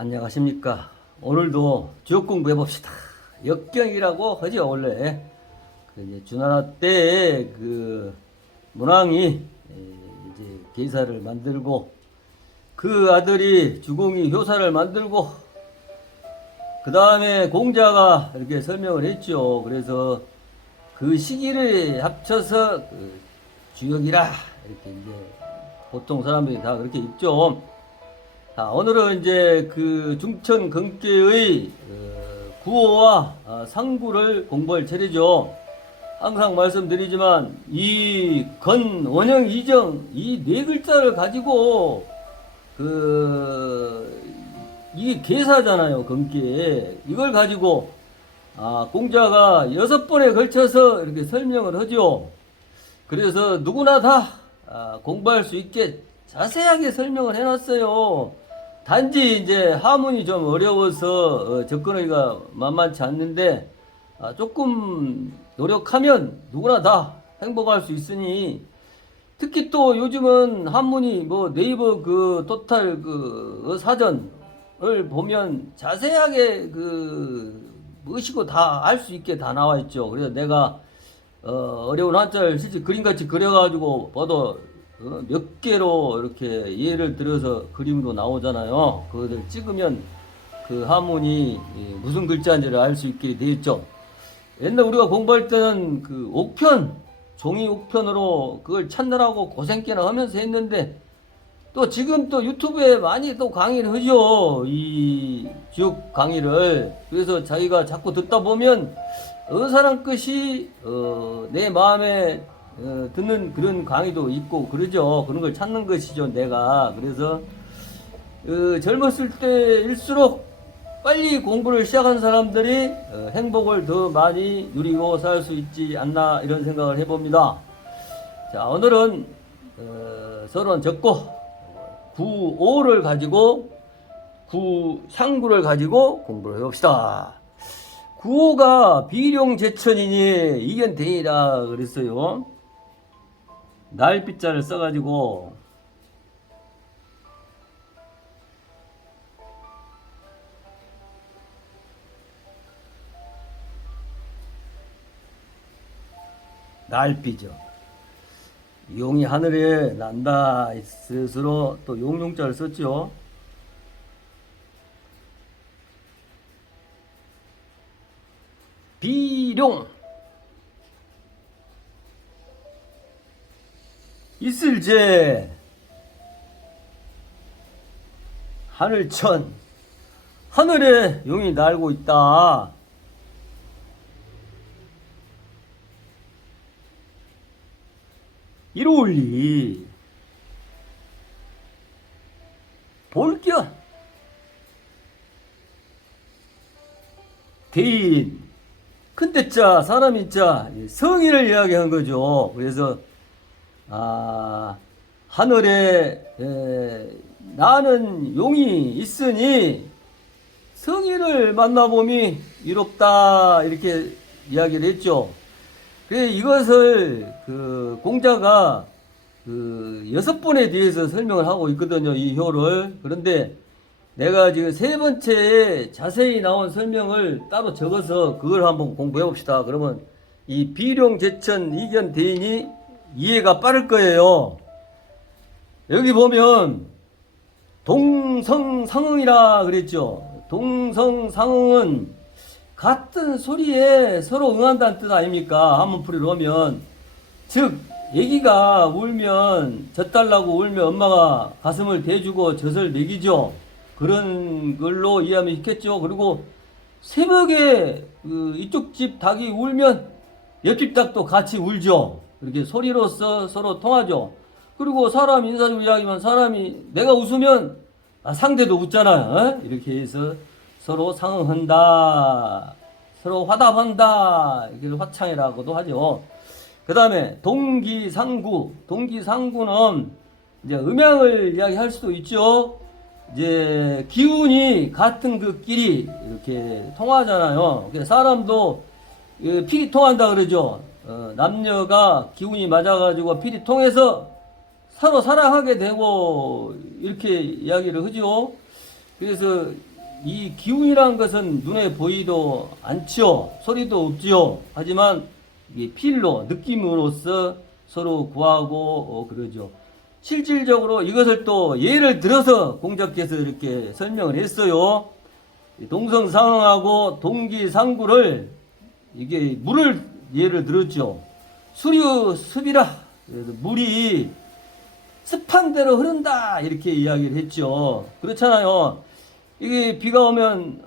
안녕하십니까. 오늘도 지역 공부해 봅시다. 역경이라고 하죠, 원래. 이제 주나라 때 문왕이 이제 계사를 만들고 그 아들이 주공이 효사를 만들고 그 다음에 공자가 이렇게 설명을 했죠. 그래서 그 시기를 합쳐서 주역이라 이렇게 이제 보통 사람들이 다 그렇게 읽죠. 자, 오늘은 이제 중천 근계의 구호와 상구를 공부할 차례죠. 항상 말씀드리지만 이 건, 원형, 이정 이 네 글자를 가지고 이게 계사잖아요. 근계 이걸 가지고 공자가 6번에 걸쳐서 이렇게 설명을 하죠. 그래서 누구나 다 공부할 수 있게 자세하게 설명을 해놨어요. 단지 이제 하문이 좀 어려워서 접근하기가 만만치 않는데 조금 노력하면 누구나 다 행복할 수 있으니, 특히 또 요즘은 한문이 뭐 네이버 토탈 사전을 보면 자세하게 무엇이고 다 알 수 있게 다 나와 있죠. 그래서 내가 어려운 한자를 실제 그림같이 그려가지고 봐도 몇 개로 이렇게 예를 들어서 그림으로 나오잖아요. 그것을 찍으면 그 한문이 무슨 글자인지를 알 수 있게 되어 있죠. 옛날 우리가 공부할 때는 옥편, 종이 옥편으로 그걸 찾느라고 고생깨나 하면서 했는데, 또 지금 또 유튜브에 많이 또 강의를 하죠. 이 지역 강의를. 그래서 자기가 자꾸 듣다 보면 사람 것이 내 마음에 듣는 그런 강의도 있고 그러죠. 그런 걸 찾는 것이죠, 내가. 그래서 젊었을 때일수록 빨리 공부를 시작한 사람들이 행복을 더 많이 누리고 살 수 있지 않나, 이런 생각을 해봅니다. 자, 오늘은 서론 적고 구오를 가지고 상구를 가지고 공부를 해봅시다. 구호가 비룡제천이니 이견대이라 그랬어요. 날빛자를 써가지고 날비죠. 용이 하늘에 난다 스스로 또 용용자를 썼죠. 비룡 있을제 하늘천, 하늘에 용이 날고 있다. 이로울리 볼겨 대인, 큰때자 사람인자 성인을 이야기한 거죠. 그래서 하늘에 나는 용이 있으니 성인을 만나봄이 이롭다, 이렇게 이야기를 했죠. 그래서 이것을 공자가 6번에 대해서 설명을 하고 있거든요, 이 효를. 그런데 내가 지금 3번째에 자세히 나온 설명을 따로 적어서 그걸 한번 공부해 봅시다. 그러면 이 비룡제천 이견대인이 이해가 빠를 거예요. 여기 보면 동성상응이라 그랬죠. 동성상응은 같은 소리에 서로 응한다는 뜻 아닙니까? 한문풀이로 하면. 즉 애기가 울면 젖달라고 울면 엄마가 가슴을 대주고 젖을 먹이죠. 그런 걸로 이해하면 있겠죠. 그리고 새벽에 이쪽 집 닭이 울면 옆집 닭도 같이 울죠. 이렇게 소리로서 서로 통하죠. 그리고 사람 인사적으로 이야기하면 사람이 내가 웃으면 상대도 웃잖아요. 이렇게 해서 서로 상응한다, 서로 화답한다, 이걸 화창이라고도 하죠. 그 다음에 동기상구, 동기상구는 이제 음양을 이야기할 수도 있죠. 이제 기운이 같은 그 끼리 이렇게 통하잖아요. 사람도 필이 통한다 그러죠. 남녀가 기운이 맞아가지고 필이 통해서 서로 사랑하게 되고 이렇게 이야기를 하죠. 그래서 이 기운이란 것은 눈에 보이도 않지요. 소리도 없지요. 하지만 이 필로, 느낌으로써 서로 구하고 그러죠. 실질적으로 이것을 또 예를 들어서 공자께서 이렇게 설명을 했어요. 동성상응하고 동기상구를 이게 물을 예를 들었죠. 수류 습이라. 그래서 물이 습한 대로 흐른다 이렇게 이야기를 했죠. 그렇잖아요. 이게 비가 오면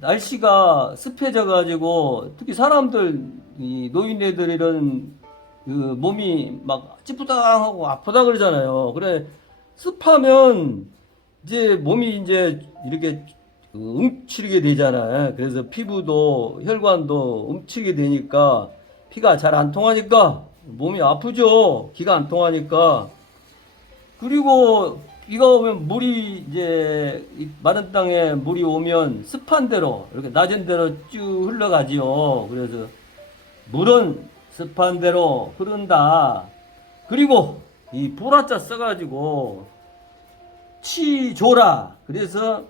날씨가 습해져 가지고 특히 사람들 이 노인네들 이런 그 몸이 막 찌뿌당하고 아프다 그러잖아요. 그래 습하면 이제 몸이 이제 이렇게 움츠리게 되잖아요. 그래서 피부도 혈관도 움츠리게 되니까 피가 잘 안 통하니까 몸이 아프죠. 기가 안 통하니까. 그리고 비가 오면 물이 이제 마른 땅에 물이 오면 습한 대로 이렇게 낮은 대로 쭉 흘러가지요. 그래서 물은 습한 대로 흐른다. 그리고 이 보라자 써가지고 치조라. 그래서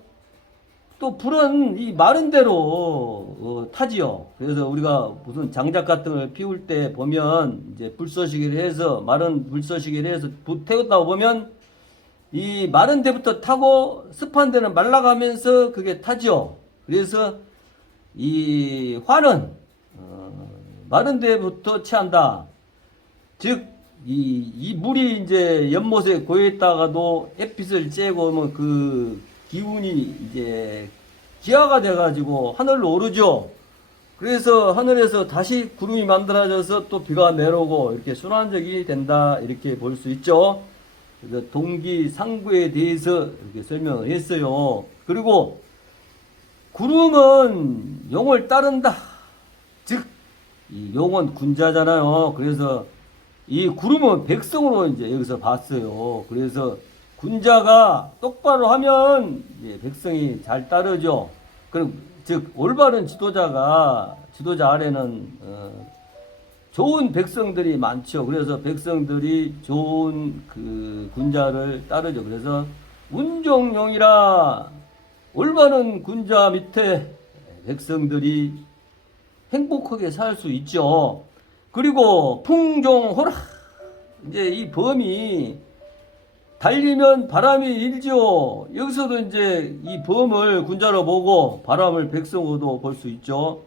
또 불은 이 마른 대로 타지요. 그래서 우리가 무슨 장작 같은 걸 피울 때 보면 이제 불쏘시개를 해서 마른 불쏘시개를 해서 태웠다고 보면 이 마른 데부터 타고 습한 데는 말라가면서 그게 타죠. 그래서 이 화는 마른 데부터 취한다. 즉 이 물이 이제 연못에 고여 있다가도 햇빛을 쬐고 오면 그 기운이 이제 기화가 돼가지고 하늘로 오르죠. 그래서 하늘에서 다시 구름이 만들어져서 또 비가 내려오고 이렇게 순환적이 된다 이렇게 볼 수 있죠. 그래서 동기상구에 대해서 이렇게 설명을 했어요. 그리고 구름은 용을 따른다. 즉, 이 용은 군자잖아요. 그래서 이 구름은 백성으로 이제 여기서 봤어요. 그래서 군자가 똑바로 하면 백성이 잘 따르죠. 그럼 즉 올바른 지도자 아래는 좋은 백성들이 많죠. 그래서 백성들이 좋은 그 군자를 따르죠. 그래서 운종용이라 올바른 군자 밑에 백성들이 행복하게 살 수 있죠. 그리고 풍종호라. 이제 이 범이 달리면 바람이 일죠. 여기서도 이제 이 범을 군자로 보고 바람을 백성으로도 볼 수 있죠.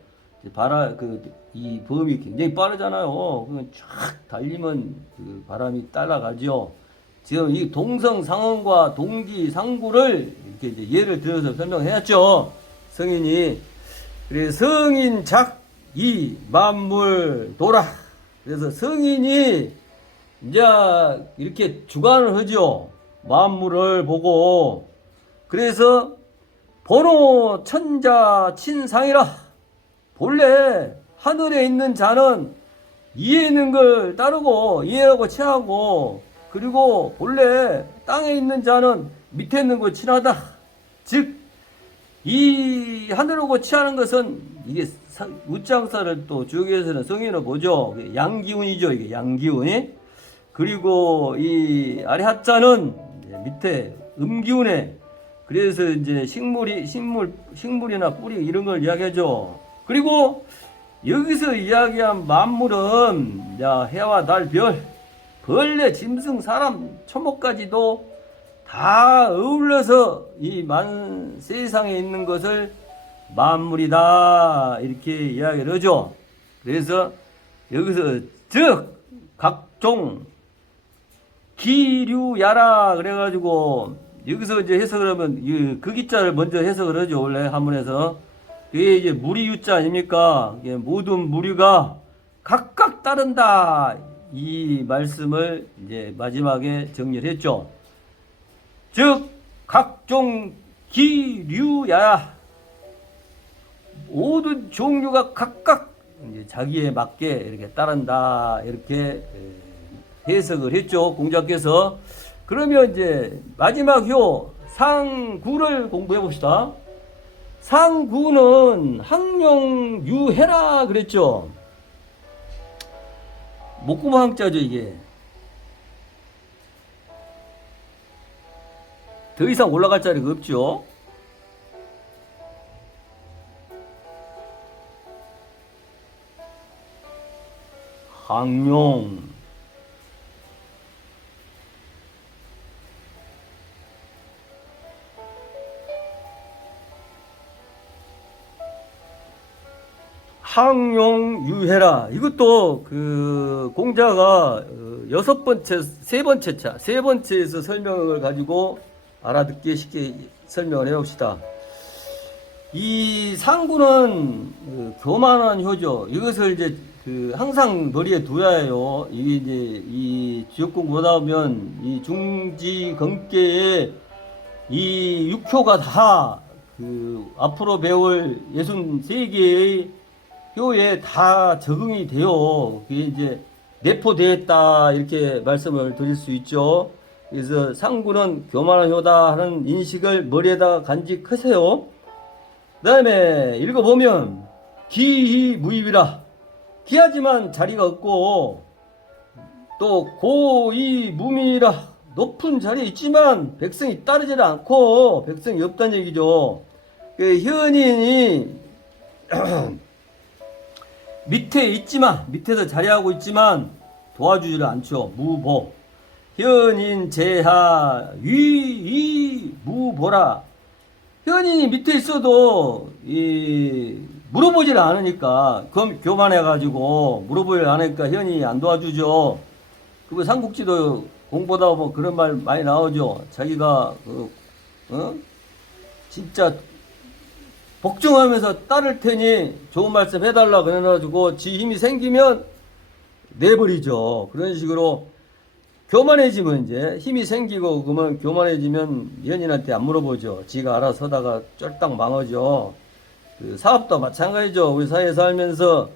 이 범이 굉장히 빠르잖아요. 그냥 쫙 달리면 그 바람이 따라가죠. 지금 이 동성상응과 동기상구를 이렇게 이제 예를 들어서 설명해놨죠. 성인이. 그래서 성인작 이 만물 도라. 그래서 성인이 이제 이렇게 주관을 하죠. 만물을 보고. 그래서 번호 천자 친상이라. 본래 하늘에 있는 자는 위에 있는 걸 따르고 이해하고 취하고, 그리고 본래 땅에 있는 자는 밑에 있는 걸 친하다. 즉 이 하늘하고 취하는 것은 이게 우장사를 또 주역에서는 성인을 보죠. 양기운이죠. 이게 양기운이. 그리고 이 아래하자는 밑에 음기운에. 그래서 이제 식물이나 뿌리 이런 걸 이야기하죠. 그리고 여기서 이야기한 만물은 해와 달, 별, 벌레, 짐승, 사람, 초목까지도 다 어울려서 이 세상에 있는 것을 만물이다 이렇게 이야기를 하죠. 그래서 여기서 즉 각종 기류야라 그래가지고 여기서 이제 해석을 하면 그 기자를 먼저 해석을 하죠. 원래 한문에서 그게 이제 무리유자 아닙니까? 모든 무리가 각각 따른다 이 말씀을 이제 마지막에 정리를 했죠. 즉 각종 기류야 모든 종류가 각각 이제 자기에 맞게 이렇게 따른다 이렇게 해석을 했죠. 공자께서. 그러면 이제 마지막 효 상구를 공부해 봅시다. 상구는 항룡유해라 그랬죠. 목구멍 자죠 이게. 더 이상 올라갈 자리가 없죠. 항룡, 항용유해라. 이것도 그 공자가 세 번째에서 설명을 가지고 알아듣기 쉽게 설명을 해봅시다. 이 상구는 교만한 효죠. 이것을 이제 항상 머리에 두어야 해요. 이게 이제 이 지역공 보다 보면 이 중지검계의 이 6효가 다 앞으로 배울 63개의 효에 다 적응이 돼요. 그게 이제 내포되었다 이렇게 말씀을 드릴 수 있죠. 그래서 상구는 교만한 효다 하는 인식을 머리에다가 간직하세요. 그 다음에 읽어보면 기이무입이라. 기하지만 자리가 없고, 또 고이무미라. 높은 자리에 있지만 백성이 따르지 않고 백성이 없다는 얘기죠. 그 현인이 밑에 있지만, 밑에서 자리하고 있지만 도와주지를 않죠. 무보. 현인 제하 위이 무보라. 현인이 밑에 있어도 물어보질 않으니까, 교만해가지고 물어보질 않으니까 현인이 안 도와주죠. 그 삼국지도 공부하다 보면 그런 말 많이 나오죠. 자기가 진짜 복종하면서 따를 테니 좋은 말씀 해달라 그래가지고 지 힘이 생기면 내버리죠. 그런 식으로 교만해지면 이제 힘이 생기고 그러면 교만해지면 연인한테 안 물어보죠. 지가 알아서 하다가 쫄딱 망하죠. 사업도 마찬가지죠. 우리 사회에 살면서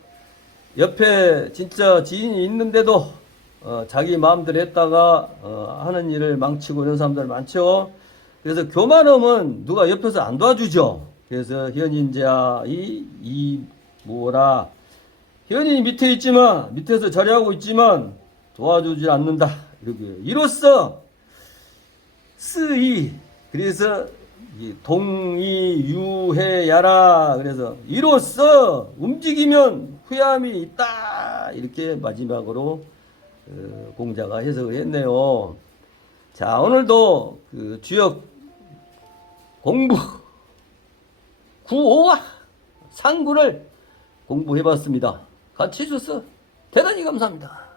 옆에 진짜 지인이 있는데도 자기 마음대로 했다가 하는 일을 망치고 이런 사람들 많죠. 그래서 교만하면 누가 옆에서 안 도와주죠. 그래서 현인자 이 뭐라, 현인이 밑에 있지만, 밑에서 자리하고 있지만 도와주지 않는다. 이렇게 이로써 쓰이, 그래서 동이유해야라. 그래서 이로써 움직이면 후회함이 있다. 이렇게 마지막으로 공자가 해석을 했네요. 자, 오늘도 주역 공부 구호와 상구를 공부해봤습니다. 같이 해줘서 대단히 감사합니다.